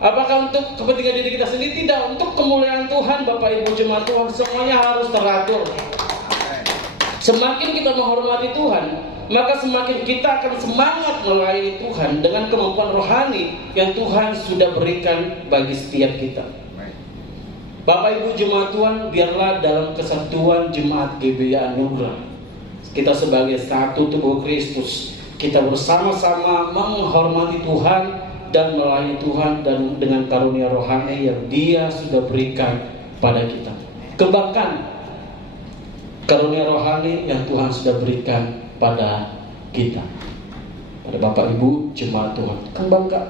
Apakah untuk kepentingan diri kita sendiri? Tidak, untuk kemuliaan Tuhan. Bapak Ibu jemaat Tuhan, semuanya harus teratur. Semakin kita menghormati Tuhan, maka semakin kita akan semangat melayani Tuhan dengan kemampuan rohani yang Tuhan sudah berikan bagi setiap kita. Bapak Ibu jemaat Tuhan, biarlah dalam kesatuan jemaat GBI Anugerah, kita sebagai satu tubuh Kristus, kita bersama-sama menghormati Tuhan dan melayani Tuhan dan dengan karunia rohani yang Dia sudah berikan pada kita. Kembangkan karunia rohani yang Tuhan sudah berikan pada kita, pada Bapak Ibu jemaat Tuhan. Kembangkan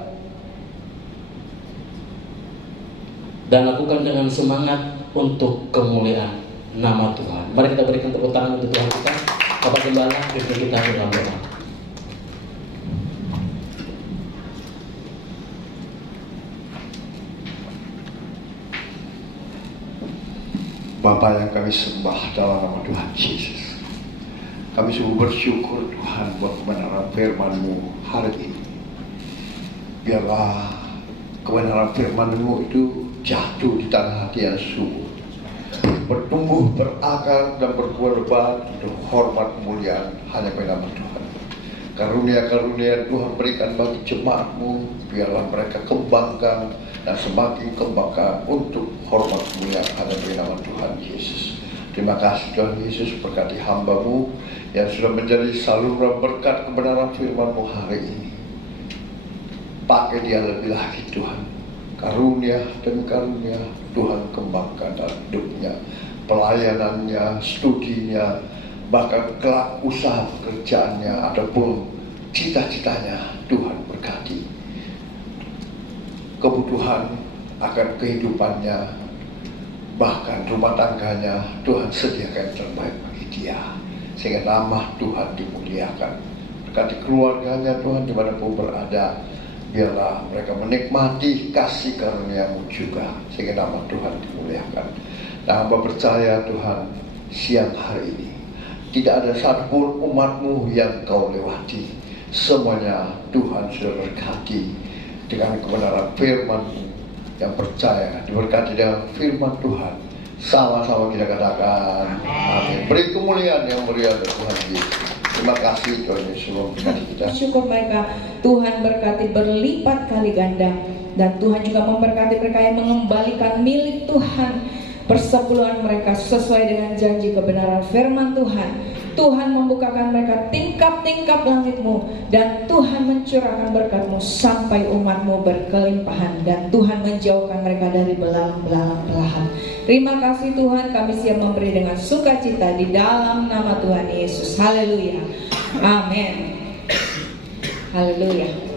dan lakukan dengan semangat untuk kemuliaan nama Tuhan. Mari kita berikan tepuk tangan untuk Tuhan kita. Bapak Gembala, pimpin kita dalam doa. Bapa yang kami sembah dalam nama Tuhan Yesus, kami sungguh bersyukur Tuhan buat kebenaran firman-Mu hari ini. Biarlah kebenaran firman-Mu itu jatuh di tanah hati yang subur, bertumbuh, berakar dan berbuah untuk hormat kemuliaan hanya pada nama Tuhan. Karunia-karunia Tuhan berikan bagi jemaat-Mu, biarlah mereka kembangkan dan semakin kembangkan untuk hormat kemuliaan hanya bagi nama Tuhan Yesus. Terima kasih Tuhan Yesus, berkati hamba-Mu yang sudah menjadi saluran berkat kebenaran firman-Mu hari ini. Pakai dia lebih lagi Tuhan, karunia demi karunia Tuhan kembangkan dalam hidupnya, pelayanannya, studinya, bahkan kelak usaha pekerjaannya ataupun cita-citanya. Tuhan berkati kebutuhan akan kehidupannya, bahkan rumah tangganya. Tuhan sediakan yang terbaik bagi dia, sehingga nama Tuhan dimuliakan. Berkati keluarganya Tuhan dimanapun berada, biarlah mereka menikmati kasih karunia-Mu juga, sehingga nama Tuhan dimuliakan. Dan hamba percaya Tuhan, siang hari ini tidak ada satupun umat-Mu yang Kau lewati. Semuanya Tuhan sudah berkati dengan kebenaran firman-Mu, yang percaya diberkati dengan firman Tuhan. Sama-sama kita katakan amin. Beri kemuliaan yang mulia untuk Tuhan Yesus. Terima kasih Tuhan Yesus memberkati kita. Syukur mereka Tuhan berkati berlipat kali ganda, dan Tuhan juga memberkati mereka yang mengembalikan milik Tuhan persepuluhan mereka sesuai dengan janji kebenaran firman Tuhan. Tuhan membukakan mereka tingkap-tingkap langit-Mu, dan Tuhan mencurahkan berkat-Mu sampai umat-Mu berkelimpahan, dan Tuhan menjauhkan mereka dari belalang-belalang belahan. Terima kasih Tuhan, kami siap memberi dengan sukacita di dalam nama Tuhan Yesus. Haleluya. Amin. Haleluya.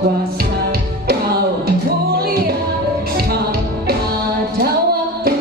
Kuasa Kau mulia, Kau ada waktu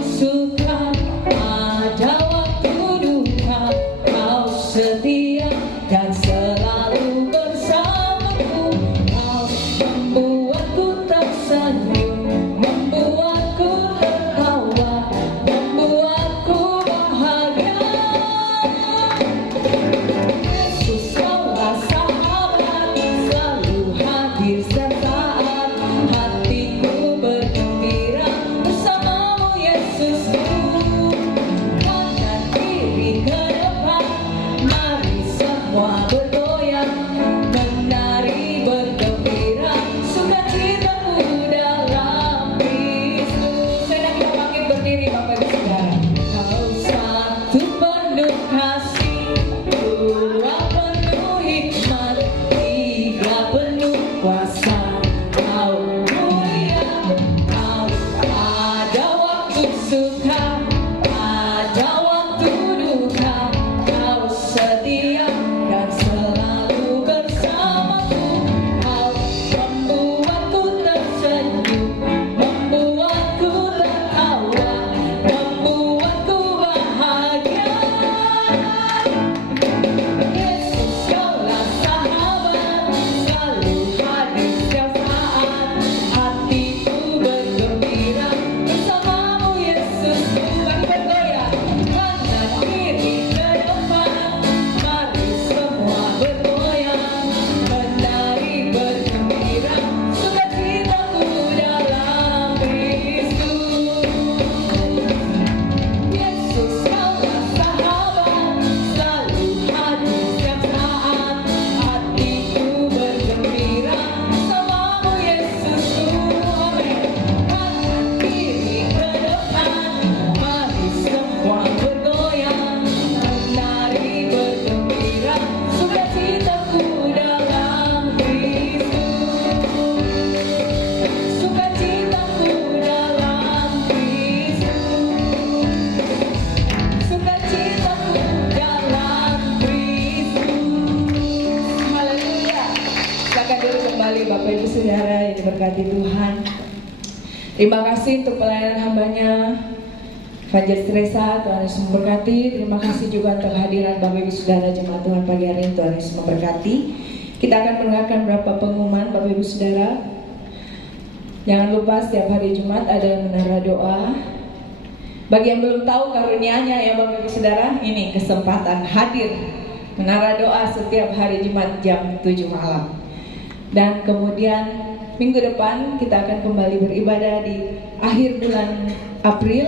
diberkati Tuhan. Terima kasih untuk pelayanan hambanya Fajar Stresa, Tuhan Yesus memberkati. Terima kasih juga untuk kehadiran Bapak Ibu Saudara jemaat Tuhan pagi hari ini, Tuhan Yesus memberkati. Kita akan mendengarkan beberapa pengumuman Bapak Ibu Saudara. Jangan lupa setiap hari Jumat ada menara doa. Bagi yang belum tahu karunia-Nya ya Bapak Ibu Saudara, ini kesempatan hadir menara doa setiap hari Jumat jam 7 malam. Dan kemudian minggu depan kita akan kembali beribadah di akhir bulan April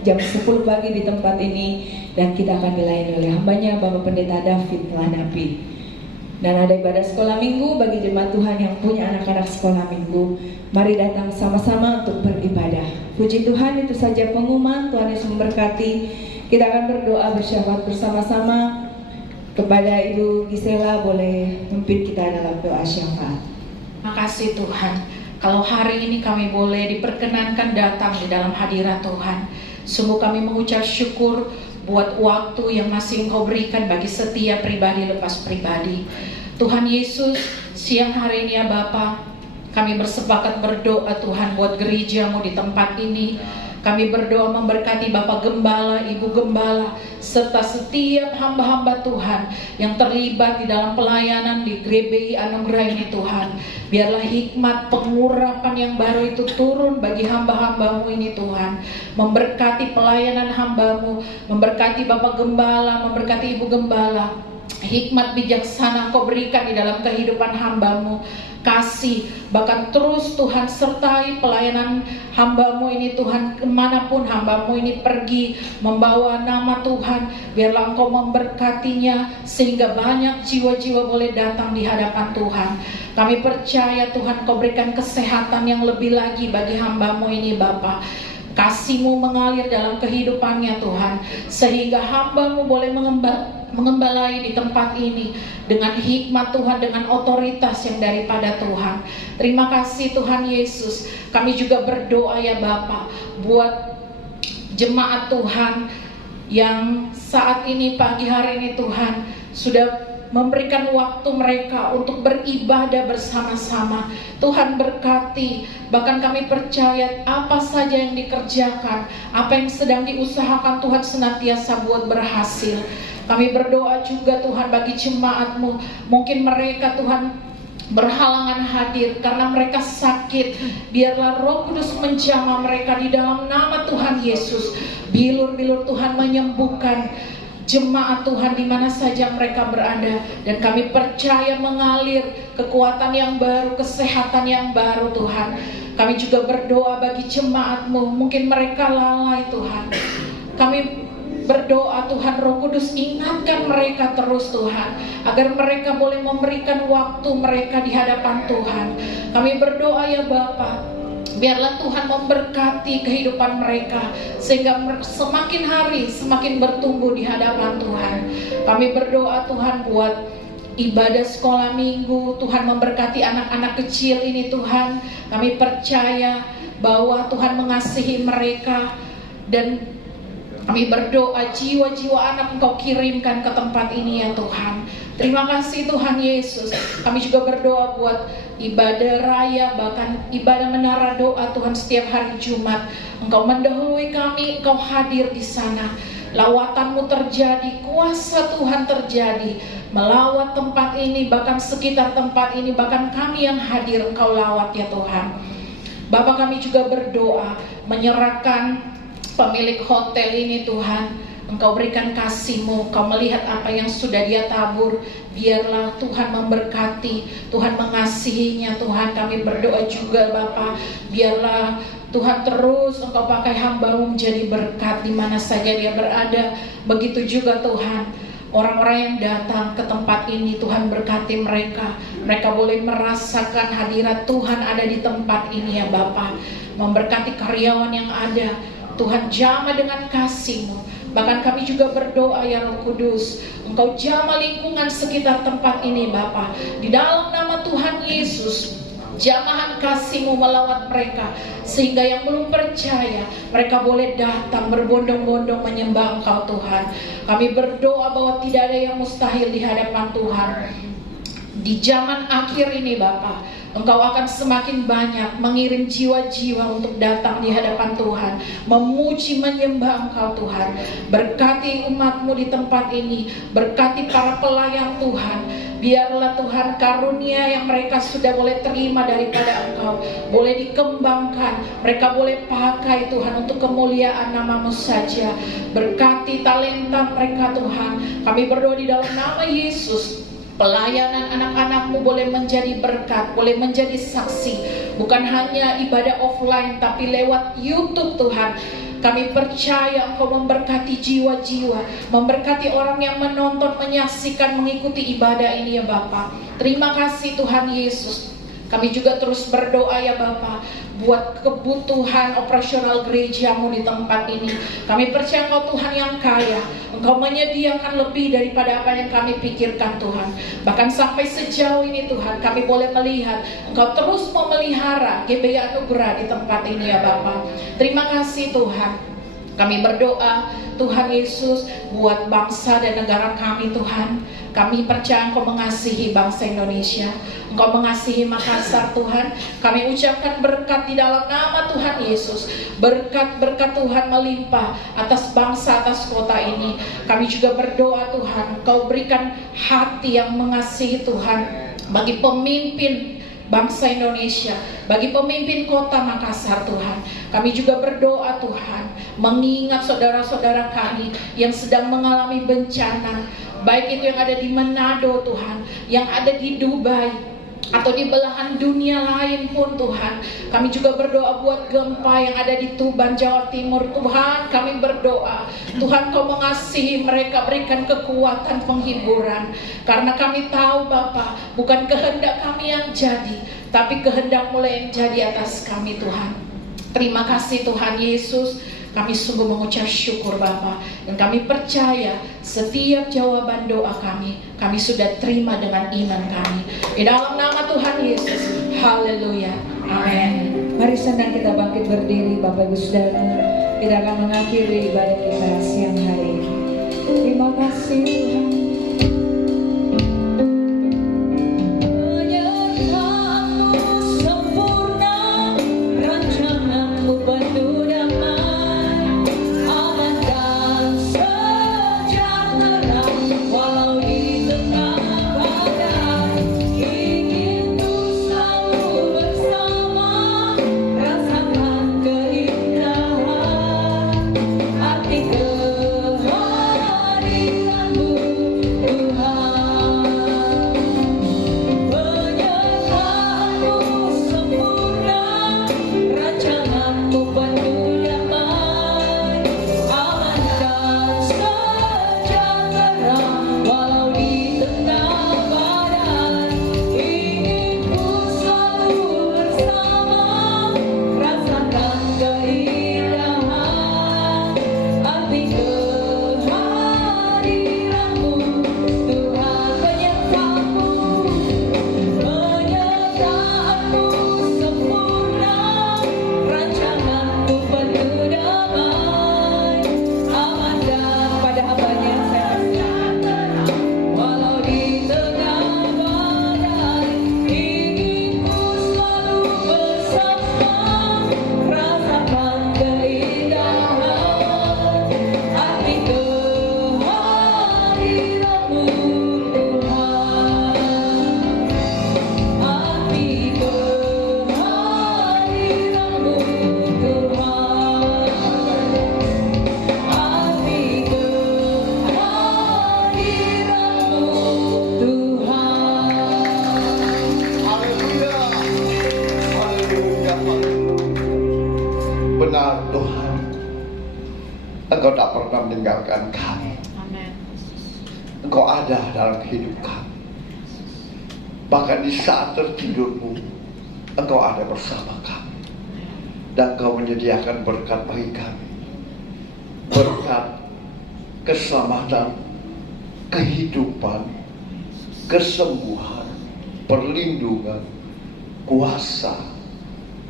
jam 10 pagi di tempat ini, dan kita akan dilayani oleh hambanya Bapak Pendeta David Lanapi. Dan ada ibadah sekolah minggu bagi jemaat Tuhan yang punya anak-anak sekolah minggu. Mari datang sama-sama untuk beribadah. Puji Tuhan, itu saja pengumuman. Tuhan Yesus memberkati. Kita akan berdoa bersyafaat bersama-sama. Kepada Ibu Gisela boleh memimpin kita dalam doa syafaat. Makasih Tuhan, kalau hari ini kami boleh diperkenankan datang di dalam hadirat Tuhan. Sungguh kami mengucap syukur buat waktu yang masih Engkau berikan bagi setiap pribadi lepas pribadi. Tuhan Yesus, siang hari ini ya Bapa, kami bersepakat berdoa Tuhan buat gereja-Mu di tempat ini. Kami berdoa memberkati Bapak Gembala, Ibu Gembala, serta setiap hamba-hamba Tuhan yang terlibat di dalam pelayanan di GBI Anugerah ini Tuhan. Biarlah hikmat pengurapan yang baru itu turun bagi hamba-hamba-Mu ini Tuhan. Memberkati pelayanan hamba-Mu, memberkati Bapak Gembala, memberkati Ibu Gembala. Hikmat bijaksana Kau berikan di dalam kehidupan hamba-Mu. Kasih, bahkan terus Tuhan sertai pelayanan hamba-Mu ini Tuhan, kemanapun hamba-Mu ini pergi membawa nama Tuhan. Biarlah Engkau memberkatinya sehingga banyak jiwa-jiwa boleh datang di hadapan Tuhan. Kami percaya Tuhan Kau berikan kesehatan yang lebih lagi bagi hamba-Mu ini Bapa. Kasih-Mu mengalir dalam kehidupannya Tuhan, sehingga hamba-Mu boleh mengembalai di tempat ini dengan hikmat Tuhan, dengan otoritas yang daripada Tuhan. Terima kasih Tuhan Yesus. Kami juga berdoa ya Bapa buat jemaat Tuhan yang saat ini pagi hari ini Tuhan sudah memberikan waktu mereka untuk beribadah bersama-sama. Tuhan berkati, bahkan kami percaya apa saja yang dikerjakan, apa yang sedang diusahakan Tuhan senantiasa buat berhasil. Kami berdoa juga Tuhan bagi jemaat-Mu, mungkin mereka Tuhan berhalangan hadir karena mereka sakit. Biarlah Roh Kudus menjamah mereka di dalam nama Tuhan Yesus. Bilur-bilur Tuhan menyembuhkan jemaat Tuhan di mana saja mereka berada, dan kami percaya mengalir kekuatan yang baru, kesehatan yang baru Tuhan. Kami juga berdoa bagi jemaat-Mu, mungkin mereka lalai Tuhan. Kami berdoa Tuhan, Roh Kudus ingatkan mereka terus Tuhan, agar mereka boleh memberikan waktu mereka di hadapan Tuhan. Kami berdoa ya Bapa, biarlah Tuhan memberkati kehidupan mereka sehingga semakin hari semakin bertumbuh di hadapan Tuhan. Kami berdoa Tuhan buat ibadah sekolah minggu, Tuhan memberkati anak-anak kecil ini Tuhan. Kami percaya bahwa Tuhan mengasihi mereka, dan kami berdoa jiwa-jiwa anak Engkau kirimkan ke tempat ini ya Tuhan. Terima kasih Tuhan Yesus. Kami juga berdoa buat ibadah raya, bahkan ibadah menara doa Tuhan setiap hari Jumat. Engkau mendahului kami, Engkau hadir di sana. Lawatan-Mu terjadi, kuasa Tuhan terjadi, melawat tempat ini, bahkan sekitar tempat ini, bahkan kami yang hadir Engkau lawat ya Tuhan. Bapa, kami juga berdoa menyerahkan pemilik hotel ini Tuhan. Engkau berikan kasih-Mu, Engkau melihat apa yang sudah dia tabur. Biarlah Tuhan memberkati, Tuhan mengasihinya Tuhan. Kami berdoa juga Bapa, biarlah Tuhan terus Engkau pakai hamba-Mu menjadi berkat di mana saja dia berada. Begitu juga Tuhan, orang-orang yang datang ke tempat ini, Tuhan berkati mereka. Mereka boleh merasakan hadirat Tuhan ada di tempat ini ya Bapa. Memberkati karyawan yang ada, Tuhan jamah dengan kasih-Mu. Bahkan kami juga berdoa ya Roh Kudus, Engkau jamah lingkungan sekitar tempat ini Bapa. Di dalam nama Tuhan Yesus, jamahan kasih-Mu melawat mereka, sehingga yang belum percaya mereka boleh datang berbondong-bondong menyembah Engkau Tuhan. Kami berdoa bahwa tidak ada yang mustahil di hadapan Tuhan. Di zaman akhir ini Bapa, Engkau akan semakin banyak mengirim jiwa-jiwa untuk datang di hadapan Tuhan, memuji menyembah Engkau Tuhan. Berkati umat-Mu di tempat ini, berkati para pelayan Tuhan. Biarlah Tuhan karunia yang mereka sudah boleh terima daripada Engkau boleh dikembangkan, mereka boleh pakai Tuhan untuk kemuliaan nama-Mu saja. Berkati talenta mereka Tuhan. Kami berdoa di dalam nama Yesus, pelayanan anak-anak-Mu boleh menjadi berkat, boleh menjadi saksi. Bukan hanya ibadah offline, tapi lewat YouTube Tuhan. Kami percaya Engkau memberkati jiwa-jiwa, memberkati orang yang menonton, menyaksikan, mengikuti ibadah ini ya Bapa. Terima kasih Tuhan Yesus. Kami juga terus berdoa ya Bapa, buat kebutuhan operasional gereja-Mu di tempat ini. Kami percaya Engkau Tuhan yang kaya. Engkau menyediakan lebih daripada apa yang kami pikirkan Tuhan. Bahkan sampai sejauh ini Tuhan, kami boleh melihat Engkau terus memelihara GBI Anugerah di tempat ini ya Bapa. Terima kasih Tuhan. Kami berdoa Tuhan Yesus buat bangsa dan negara kami Tuhan. Kami percaya Engkau mengasihi bangsa Indonesia, Engkau mengasihi Makassar Tuhan. Kami ucapkan berkat di dalam nama Tuhan Yesus. Berkat-berkat Tuhan melimpah atas bangsa, atas kota ini. Kami juga berdoa Tuhan, Engkau berikan hati yang mengasihi Tuhan bagi pemimpin bangsa Indonesia, bagi pemimpin kota Makassar Tuhan. Kami juga berdoa Tuhan, mengingat saudara-saudara kami yang sedang mengalami bencana, baik itu yang ada di Manado Tuhan, yang ada di Dubai, atau di belahan dunia lain pun Tuhan. Kami juga berdoa buat gempa yang ada di Tuban, Jawa Timur Tuhan. Kami berdoa Tuhan Kau mengasihi mereka, berikan kekuatan penghiburan. Karena kami tahu Bapa, bukan kehendak kami yang jadi, tapi kehendak-Mu yang jadi atas kami Tuhan. Terima kasih Tuhan Yesus. Kami sungguh mengucap syukur Bapa, dan kami percaya setiap jawaban doa kami sudah terima dengan iman kami. Di dalam nama Tuhan Yesus. Haleluya. Amin. Mari senang kita bangkit berdiri Bapak Ibu Saudara. Kita akan mengakhiri ibadah kita siang hari ini. Terima kasih Tuhan. Benar Tuhan, Engkau tak pernah meninggalkan kami. Engkau ada dalam hidup kami. Bahkan di saat tertidurmu, Engkau ada bersama kami. Dan Engkau menyediakan berkat bagi kami. Berkat keselamatan, kehidupan, kesembuhan, perlindungan, kuasa,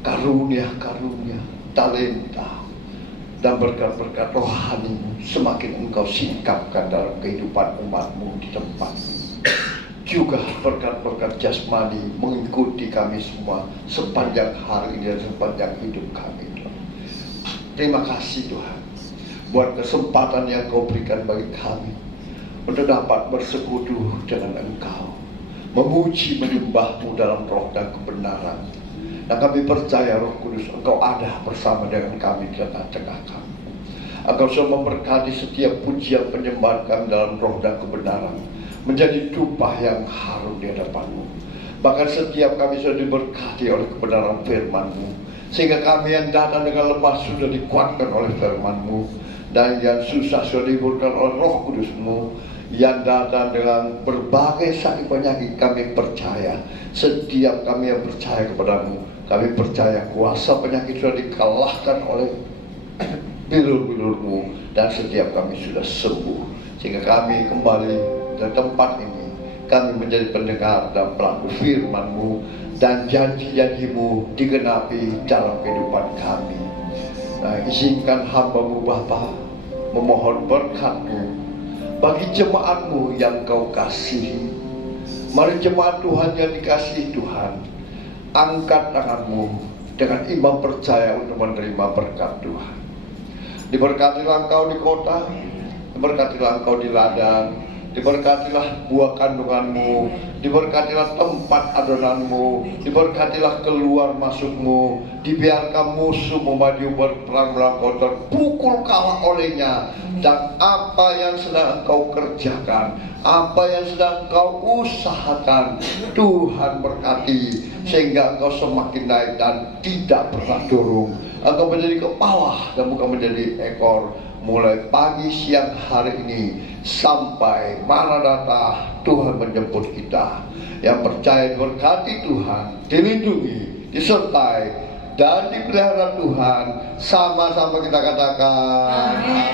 karunia-karunia, talenta, dan berkat-berkat rohani-Mu semakin Engkau singkapkan dalam kehidupan umat-Mu di tempat ini. juga berkat-berkat jasmani mengikuti kami semua sepanjang hari ini dan sepanjang hidup kami, Tuhan. Terima kasih Tuhan buat kesempatan yang Kau berikan bagi kami untuk dapat bersekutu dengan Engkau, memuji menyembah-Mu dalam roh dan kebenaran. Dan kami percaya Roh Kudus Engkau ada bersama dengan kami di tengah-tengah kami. Engkau sudah memberkati setiap pujian penyembahan kami dalam roh dan kebenaran, menjadi tumpah yang harum di hadapan-Mu. Bahkan setiap kami sudah diberkati oleh kebenaran firman-Mu, sehingga kami yang datang dengan lemah sudah dikuatkan oleh firman-Mu, dan yang susah sudah dihiburkan oleh Roh Kudus-Mu. Yang datang dengan berbagai sakit penyakit, kami percaya, setiap kami yang percaya kepada-Mu, kami percaya kuasa penyakit sudah dikalahkan oleh bilur-bilur-Mu, dan setiap kami sudah sembuh. Sehingga kami kembali ke tempat ini, kami menjadi pendengar dan pelaku firman-Mu, dan janji-janji-Mu digenapi dalam kehidupan kami. Nah, izinkan hamba-Mu Bapa memohon berkat-Mu bagi jemaat-Mu yang Kau kasihi. Mari jemaat Tuhan yang dikasihi Tuhan, angkat tangan-Mu dengan iman percaya untuk menerima berkat Tuhan. Diberkatilah Engkau di kota, diberkatilah Engkau di ladang, diberkatilah buah kandungan-Mu, diberkatilah tempat adonanmu, diberkatilah keluar masukmu, dibiarkan musuh maju berperang melawan kau terpukul kalah olehnya, dan apa yang sedang engkau kerjakan, apa yang sedang engkau usahakan, Tuhan berkati sehingga engkau semakin naik dan tidak pernah turun. Engkau menjadi kepala dan bukan menjadi ekor, mulai pagi siang hari ini sampai Maranatha Tuhan menjemput kita. Yang percaya diberkati Tuhan, dilindungi, disertai dan dipelihara Tuhan. Sama-sama kita katakan. Amin.